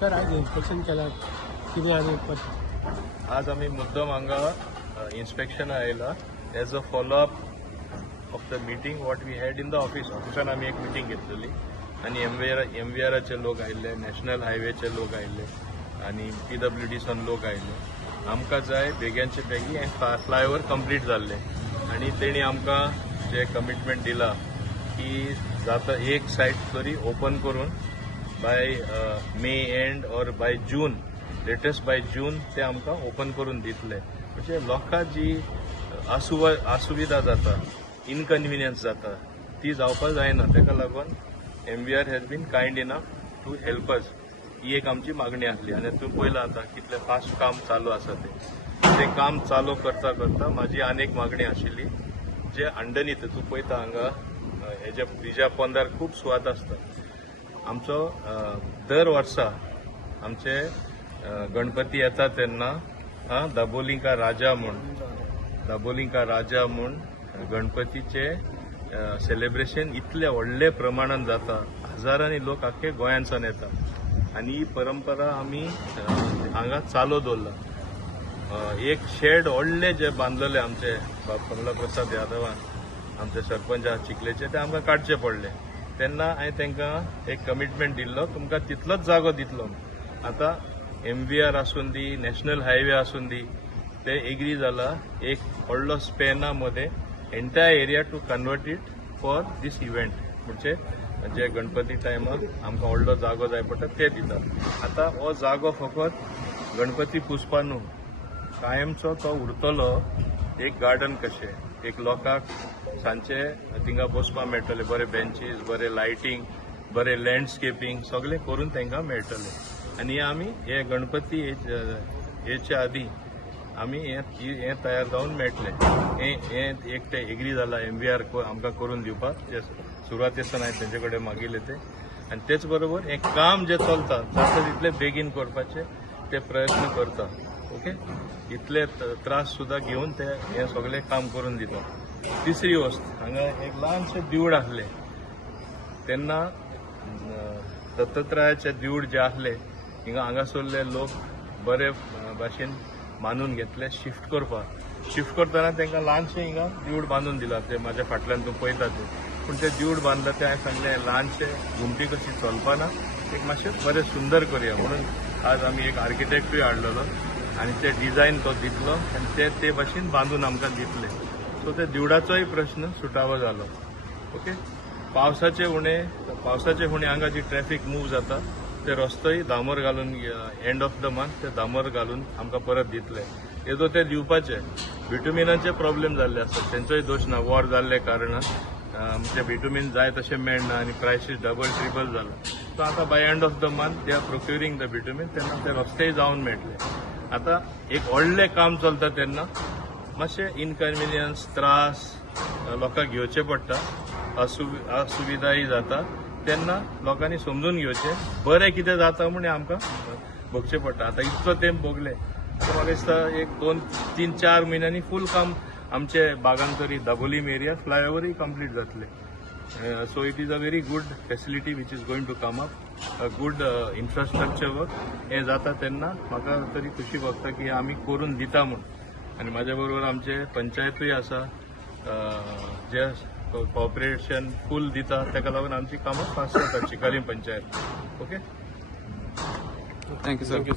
Sir आज inspection केला किती आणि आज आम्ही मुद्दम हांगा इन्स्पेक्शन आयला as a follow up of the meeting what we had in the ऑफिसान आम्ही एक मिटींग घेतलेली आणि एमव्हीआरचे लोक आयिल्ले, नॅशनल हायवेचे लोक आयिल्ले आणि PWDसान लोक आयिल्ले. आमकां जाय बेग्याचे बेगी हें फ्लायओव्हर कंप्लीट जाल्ले आणि तेणी आमकां जे कमिटमेंट दिला की जाता एक सायड तरी ओपन करून बाय मे एंड और by June, latest by June ते आमकां ओपन करून दितले. म्हणजे लोकां जी असुविधा जाता, इनकन्विनियन्स जाता ती जावपाक जायना. ताका लागून MVR has been kind enough to help us. ही एक आमची मागणी आसली आणि तूं पळयलां आतां कितलें फास्ट काम चालू आसा ते काम चालू करता करता म्हाजी आनी एक मागणी आशिल्ली जे अंडरनीथ तूं पळयता हांगा हेज्या ब्रिजा पोंदार खूब सुवात आसता. आमचो दर वर्सा आमचे गणपती येता तेन्ना दाबोलिंका राजा म्हूण गणपतीचे सेलिब्रेशन इतले व्हडले प्रमाणात जाता. हजारांनी लोक आख्खे गोंयांतसून येता आणि ही परंपरा आमी हांगा चालू दवरला. एक शेड व्हडले जे बांदलेले आमचे कमला प्रसाद यादवान आमचे सरपंच चिखलेचे ते आमकां काडचे पडले. तेन्ना हांवें तांकां एक कमिटमेंट दिल्लो तुमकां तितलोच जागो दितलो. आतां MVR आसून दी, नॅशनल हायवे आसून दी, ते एग्री जाला एक व्हडलो स्पॅना मध्ये entire area to convert it for this event. म्हणजे जे गणपती टायमाक आमकां व्हडलो जागो जाय पडटा ते दितात. आतां हो जागो फकत गणपती पुजपा न्हू, कायमचो तो उरतलो एक गार्डन कशें. एक लोकांक सांचे थिंगा बसपा मेळटले, बरे बेंचीस, बरे लायटिंग, बरे लँडस्केपींग सगळें करून तांकां मेळटलें. आनी आमी हे गणपती हेचे आदी आमी हे तयार जावन मेळटले. हे एक एग्री जाला MVR आमकां करून दिवपाक. जे सुरवातेसान हांवें तेंचे कडेन मागिल्ले ते आनी तेच बरोबर हें काम जे चलता जाता तितले बेगीन करपाचे ते प्रयत्न करता. ओके, इतले त्रास सुद्दां घेवन ते हें सगळें काम करून दिता. तिसरी वस्त, हांगा एक ल्हानशें देवूळ आसलें तेन्ना दत्तात्रयाचे देवूळ जे आसले हांगासरले लोक बरे भाशेन मानून घेतले शिफ्ट करतना तांकां ल्हानशें हिंगा देवूळ बांदून दिला. ते म्हाज्या फाटल्यान तूं पळयता ते, पूण ते देवूळ बांदला ते हांवें सांगलें ल्हानशें घुमटी कशी चलपाना, एक मातशें बरें सुंदर करया म्हणून आज आमी एक आर्किटेक्टूय हाडलेलो आनी ते डिझायन तो दितलो आनी ते भाशेन बांदून आमकां दितले. सो ते देवळाचोय प्रश्न सुटावो जालो. ओके, पावसाचे हुणे हांगा जी ट्रॅफिक मूव जाता ते रस्तोय दामोर घालून एंड ऑफ द मंथ ते दामोर घालून आमकां परत दितले. येदो ते दिवपाचे. बिटुमिनाचे प्रॉब्लेम जाल्ले आसतात, तेंचोय दोश ना. वॉर जाल्ले कारणान म्हणजे बिटुमीन जाय तशें मेळना आनी प्रायसीस डबल ट्रिबल जाला. सो आतां by end of the month they are procuring the bitumen, तेन्ना ते रस्तेय जावन मेळटले. आतां एक व्हडलें काम चलता तेन्ना मातशे इनकन्विनियन्स, त्रास लोकांक घेवचे पडटा, असुविधाय जाता. तेन्ना लोकांनी समजून घेवचें, बरें कितें जाता म्हूण आमकां भोगचें पडटा. आतां इतलो तेंप भोगले, आतां म्हाका दिसता एक 2-3-4 म्हयन्यांनी फूल काम आमचे बागान तरी दाबोलीम एरिया फ्लायओव्हरय कंप्लीट जातले. So it is a very good facility which is going to come up, a good infrastructure work. हें जाता तेन्ना म्हाका तरी खुशी भोगता की आमी करून दिता म्हूण. आनी म्हाज्या बरोबर आमचे पंचायतूय आसा जे कॉपरेशन फूल दिता, ताका लागून आमची कामां फास्ट जाता Chicalim panchayat. Okay, thank you sir.